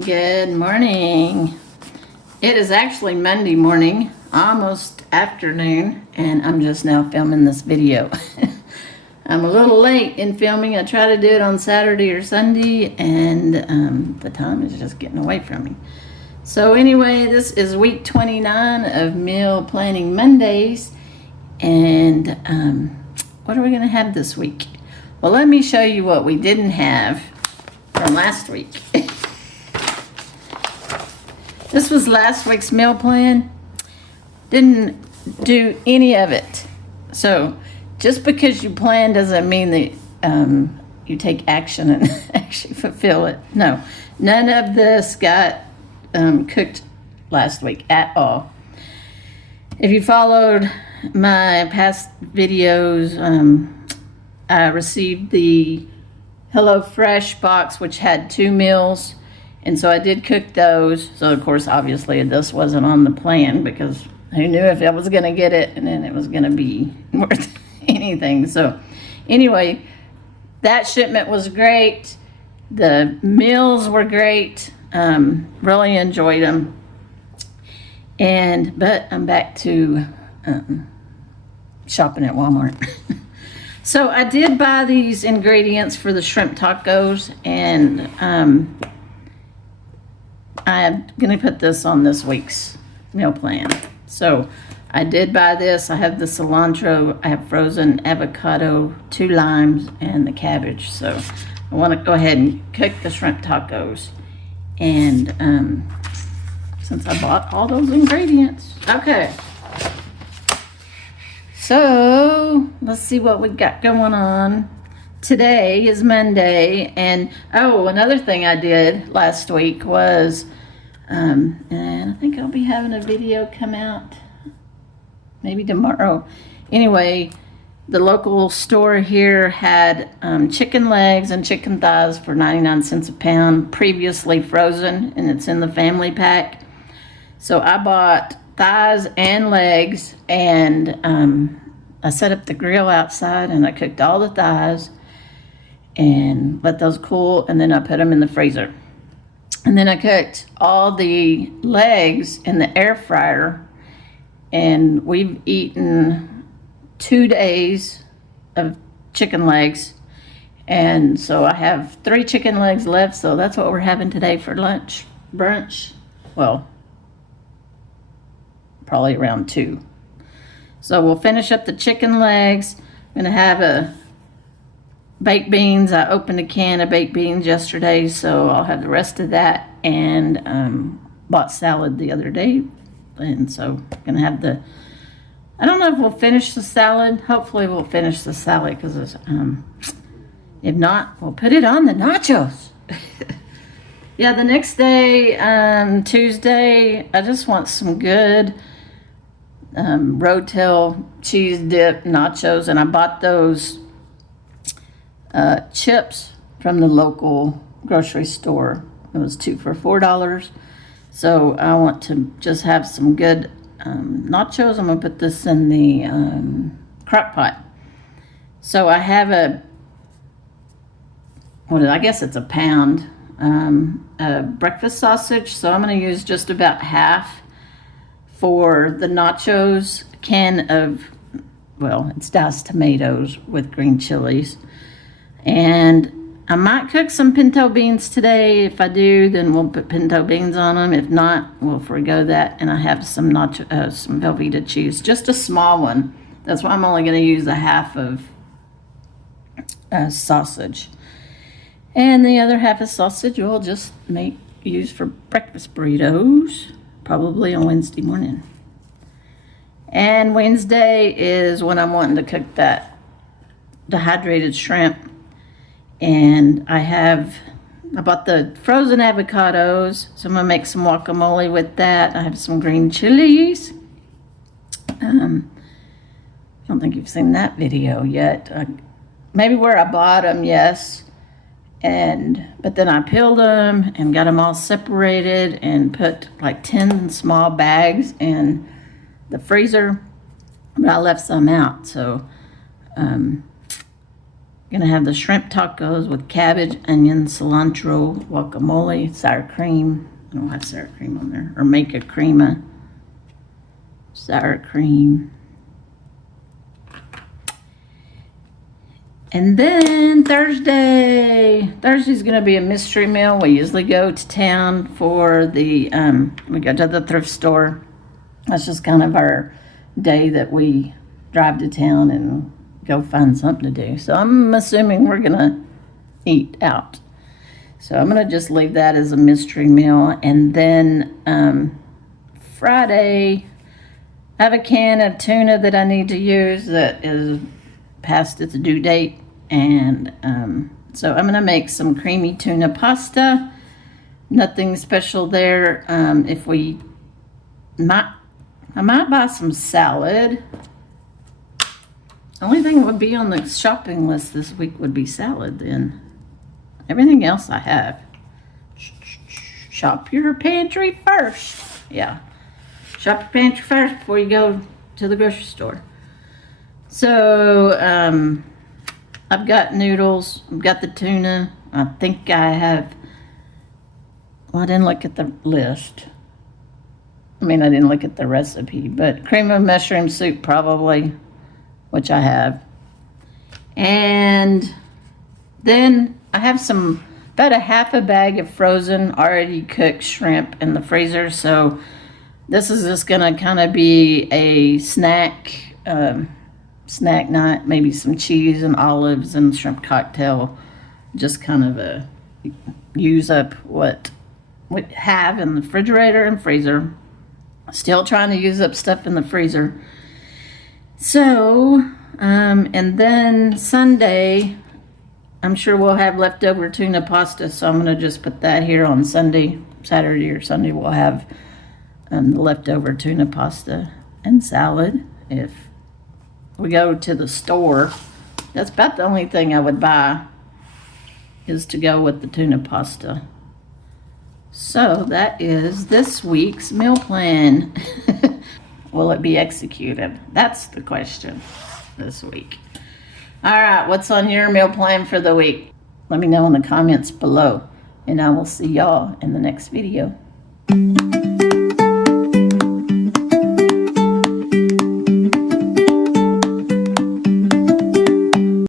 Good morning. It is actually Monday morning, almost afternoon, and I'm just now filming this video. I'm a little late in filming. I try to do it on Saturday or Sunday, and the time is just getting away from me. So anyway, this is week 29 of Meal Planning Mondays, and what are we going to have this week? Well, let me show you what we didn't have from last week. This was last week's meal plan. Didn't do any of it. So just because you plan doesn't mean that you take action and actually fulfill it. No, none of this got cooked last week at all. If you followed my past videos, I received the HelloFresh box, which had 2 meals. And so I did cook those. So, of course, obviously this wasn't on the plan because who knew if I was going to get it and then it was going to be worth anything. So, anyway, that shipment was great. The meals were great. Really enjoyed them. But I'm back to shopping at Walmart. So, I did buy these ingredients for the shrimp tacos, and I'm going to put this on this week's meal plan. So I did buy this. I have the cilantro, I have frozen avocado, 2 limes, and the cabbage. So I want to go ahead and cook the shrimp tacos. And since I bought all those ingredients. Okay. So let's see what we got going on. Today is Monday, and another thing I did last week was, and I think I'll be having a video come out maybe tomorrow. Anyway, the local store here had chicken legs and chicken thighs for 99 cents a pound, previously frozen, and it's in the family pack. So I bought thighs and legs, and I set up the grill outside, and I cooked all the thighs and let those cool, and then I put them in the freezer. And then I cooked all the legs in the air fryer, and we've eaten 2 days of chicken legs, and so I have 3 chicken legs left, so that's what we're having today for brunch. Well, probably around 2. So we'll finish up the chicken legs. I'm gonna have baked beans. I opened a can of baked beans yesterday, so I'll have the rest of that, and bought salad the other day, and so I'm gonna have I don't know if we'll finish the salad. Hopefully we'll finish the salad, because if not, we'll put it on the nachos. Yeah, the next day, Tuesday, I just want some good roadtail cheese dip nachos, and I bought those chips from the local grocery store. It was 2 for $4. So I want to just have some good nachos. I'm gonna put this in the crock pot. So I have I guess it's a pound breakfast sausage. So I'm gonna use just about half for the nachos. Can of, it's diced tomatoes with green chilies. And I might cook some pinto beans today. If I do, then we'll put pinto beans on them. If not, we'll forgo that. And I have some Velveeta cheese, just a small one. That's why I'm only going to use a half of sausage. And the other half of sausage we'll just use for breakfast burritos, probably on Wednesday morning. And Wednesday is when I'm wanting to cook that dehydrated shrimp. And I bought the frozen avocados, so I'm gonna make some guacamole with that. I have some green chilies. I don't think you've seen that video yet. Maybe where I bought them, yes. But then I peeled them and got them all separated and put like 10 small bags in the freezer. But I left some out, so Gonna have the shrimp tacos with cabbage, onion, cilantro, guacamole, sour cream. I don't have sour cream on there. Or make a crema. Sour cream. And then Thursday's gonna be a mystery meal. We usually go to town for the, we go to the thrift store. That's just kind of our day that we drive to town and go find something to do. So I'm assuming we're gonna eat out. So I'm gonna just leave that as a mystery meal. And then Friday, I have a can of tuna that I need to use that is past its due date. And so I'm gonna make some creamy tuna pasta. Nothing special there. I might buy some salad. Only thing that would be on the shopping list this week would be salad then. Everything else I have. Shop your pantry first. Yeah. Shop your pantry first before you go to the grocery store. So, I've got noodles. I've got the tuna. I think I have... Well, I didn't look at the list. I mean, I didn't look at the recipe, but cream of mushroom soup probably, which I have. And then I have about a half a bag of frozen, already cooked shrimp in the freezer. So this is just gonna kind of be a snack night, maybe some cheese and olives and shrimp cocktail. Just kind of use up what we have in the refrigerator and freezer. Still trying to use up stuff in the freezer. So, and then Sunday, I'm sure we'll have leftover tuna pasta, so I'm going to just put that here on Sunday. Saturday or Sunday, we'll have the leftover tuna pasta and salad. If we go to the store, that's about the only thing I would buy is to go with the tuna pasta. So that is this week's meal plan. Will it be executed? That's the question this week. All right, what's on your meal plan for the week? Let me know in the comments below, and I will see y'all in the next video.